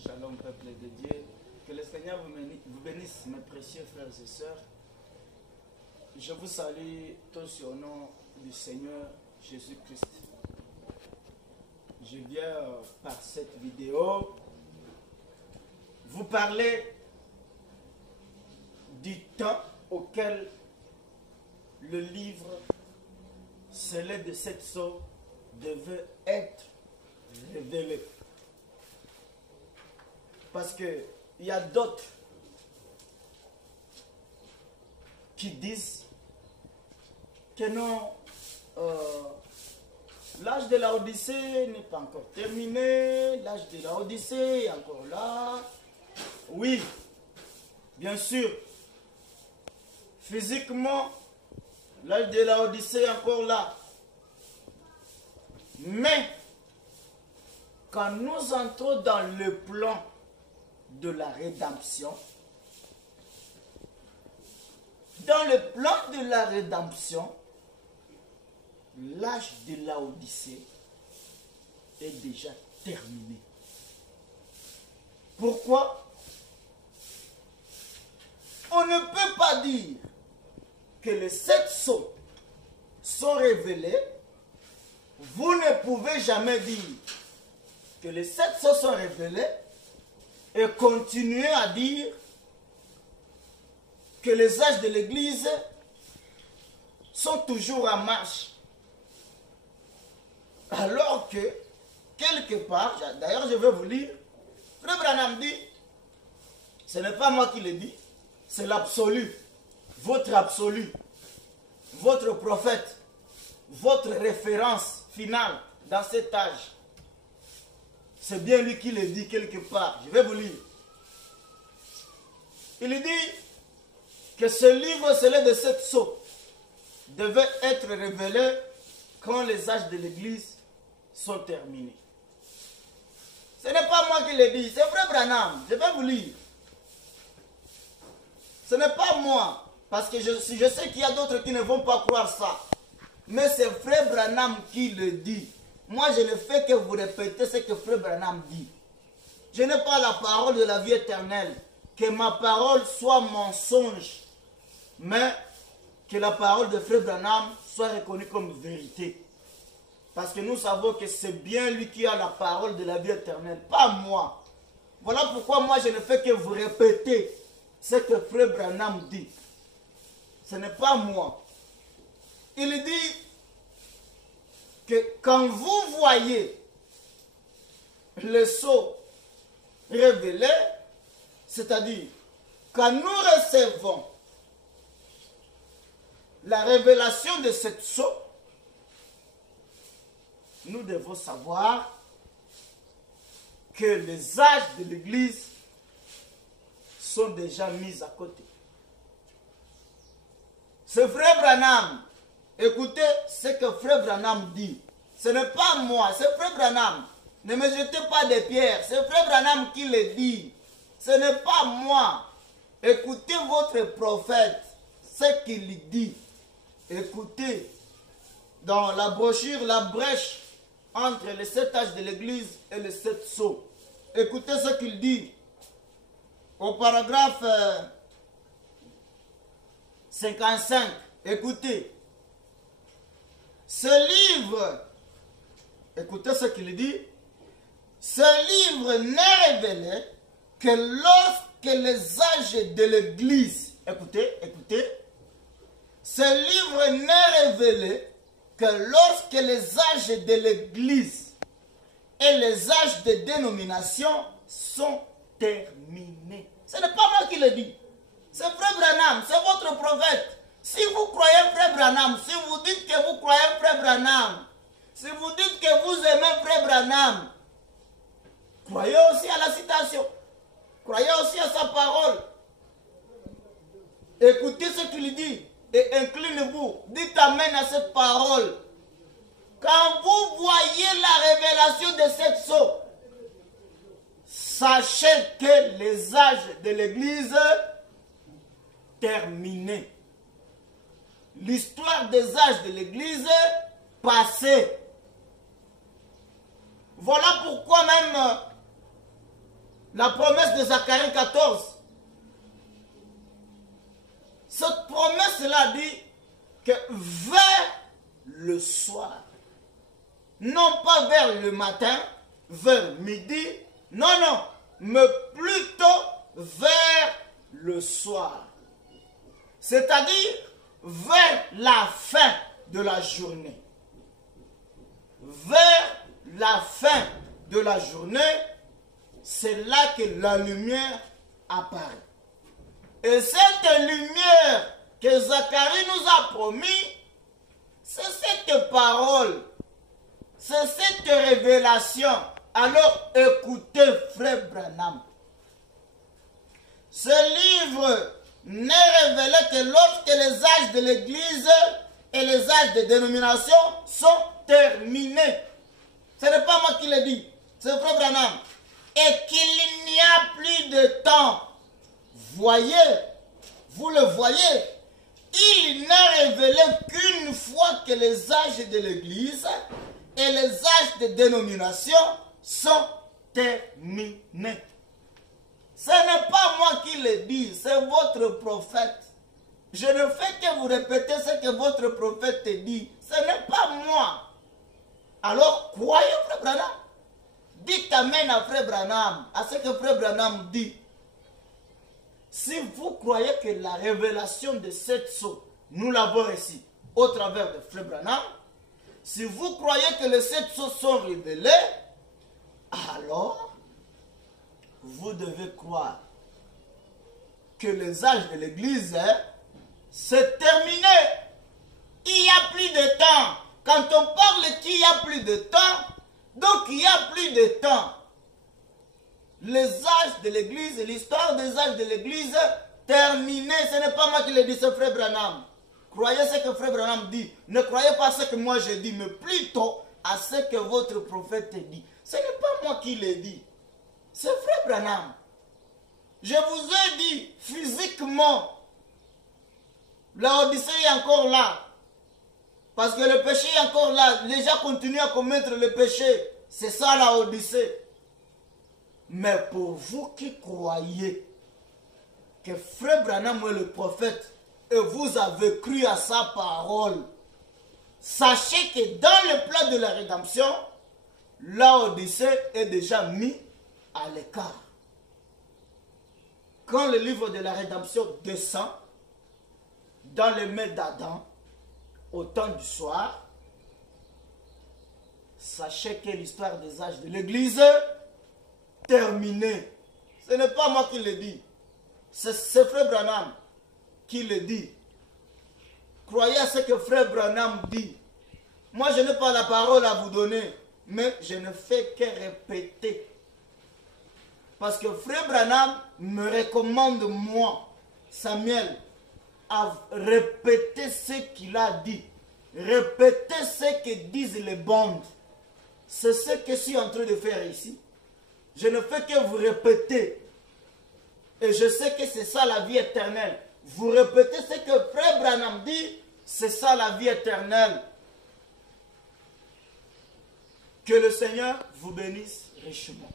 Shalom, peuple de Dieu. Que le Seigneur vous bénisse, mes précieux frères et sœurs. Je vous salue tous au nom du Seigneur Jésus-Christ. Je viens par cette vidéo vous parler du temps auquel le livre scellé de 7 sceaux devait être révélé. Parce qu'il y a d'autres qui disent que non, l'âge de la Odyssée n'est pas encore terminé, l'âge de la Odyssée est encore là. Oui, bien sûr, physiquement, l'âge de la Odyssée est encore là. Mais, quand nous entrons dans le plan de la rédemption, dans le plan de la rédemption, l'âge de la Odyssée est déjà terminé. Pourquoi? On ne peut pas dire que les 7 sceaux sont révélés. Vous ne pouvez jamais dire que les 7 sceaux sont révélés et continuer à dire que les âges de l'Église sont toujours en marche. Alors que, quelque part, d'ailleurs je vais vous lire, Frère Branham dit, ce n'est pas moi qui le dis, c'est l'absolu, votre absolu, votre prophète, votre référence finale dans cet âge. C'est bien lui qui le dit quelque part. Je vais vous lire. Il dit que ce livre scellé de 7 sceaux devait être révélé quand les âges de l'Église sont terminés. Ce n'est pas moi qui le dis, c'est Frère Branham. Je vais vous lire. Ce n'est pas moi, parce que je sais qu'il y a d'autres qui ne vont pas croire ça. Mais c'est Frère Branham qui le dit. Moi, je ne fais que vous répéter ce que Frère Branham dit. Je n'ai pas la parole de la vie éternelle. Que ma parole soit mensonge, mais que la parole de Frère Branham soit reconnue comme vérité. Parce que nous savons que c'est bien lui qui a la parole de la vie éternelle, pas moi. Voilà pourquoi moi, je ne fais que vous répéter ce que Frère Branham dit. Ce n'est pas moi. Il dit que quand vous voyez le sceau révélé, c'est-à-dire quand nous recevons la révélation de cette sceau, nous devons savoir que les âges de l'Église sont déjà mis à côté. C'est Frère Branham. Écoutez ce que Frère Branham dit. Ce n'est pas moi, c'est Frère Branham. Ne me jetez pas des pierres. C'est Frère Branham qui le dit. Ce n'est pas moi. Écoutez votre prophète, ce qu'il dit. Écoutez, dans la brochure, la brèche entre les 7 âges de l'Église et les 7 sceaux. Écoutez ce qu'il dit. Au paragraphe 55, écoutez. Ce livre, écoutez ce qu'il dit, ce livre n'est révélé que lorsque les âges de l'Église, écoutez, ce livre n'est révélé que lorsque les âges de l'Église et les âges de dénomination sont terminés. Ce n'est pas moi qui le dis, c'est Frère Branham, c'est votre prophète. Si vous croyez Frère Branham, si vous dites que vous croyez Frère Branham, si vous dites que vous aimez Frère Branham, croyez aussi à la citation, croyez aussi à sa parole. Écoutez ce qu'il dit et inclinez-vous, dites amen à cette parole. Quand vous voyez la révélation de cette sceau, sachez que les âges de l'Église terminés. L'histoire des âges de l'Église passée. Voilà pourquoi même La promesse de Zacharie 14. Cette promesse-là dit que vers le soir, non pas vers le matin, vers midi, non, non, mais plutôt vers le soir. C'est-à-dire vers la fin de la journée. Vers la fin de la journée, c'est là que la lumière apparaît. Et cette lumière que Zacharie nous a promis, c'est cette parole, c'est cette révélation. Alors écoutez, frère Branham. Ce livre n'est révélé que lorsque les âges de l'Église et les âges de dénomination sont terminés. Ce n'est pas moi qui le dis, c'est frère Branham. Et qu'il n'y a plus de temps. Voyez, vous le voyez, il n'est révélé qu'une fois que les âges de l'Église et les âges de dénomination sont terminés. Ce n'est pas moi qui le dis, c'est votre prophète. Je ne fais que vous répéter ce que votre prophète dit. Ce n'est pas moi. Alors, croyez frère Branham. Dites amen à frère Branham, à ce que frère Branham dit. Si vous croyez que la révélation de cette sceaux, nous l'avons reçue au travers de frère Branham, si vous croyez que les 7 sceaux sont révélés, alors vous devez croire que les âges de l'Église, c'est terminé. Il n'y a plus de temps. Quand on parle qu'il n'y a plus de temps, donc il n'y a plus de temps. Les âges de l'Église, l'histoire des âges de l'Église, terminée. Ce n'est pas moi qui le dis, c'est frère Branham. Croyez ce que frère Branham dit. Ne croyez pas ce que moi je dis, mais plutôt à ce que votre prophète dit. Ce n'est pas moi qui le dis. C'est frère Branham. Je vous ai dit physiquement, la Odyssée est encore là. Parce que le péché est encore là. Les gens continuent à commettre le péché. C'est ça la Odyssée. Mais pour vous qui croyez que frère Branham est le prophète et vous avez cru à sa parole, sachez que dans le plan de la rédemption, la Odyssée est déjà mise à l'écart. Quand le livre de la rédemption descend dans les mains d'Adam au temps du soir, sachez que l'histoire des âges de l'Église terminée. Ce n'est pas moi qui le dis, c'est frère Branham qui le dit. Croyez à ce que frère Branham dit. Moi je n'ai pas la parole à vous donner, mais je ne fais que répéter. Parce que frère Branham me recommande, moi, Samuel, à répéter ce qu'il a dit. Répéter ce que disent les bandes. C'est ce que je suis en train de faire ici. Je ne fais que vous répéter. Et je sais que c'est ça la vie éternelle. Vous répétez ce que frère Branham dit, c'est ça la vie éternelle. Que le Seigneur vous bénisse richement.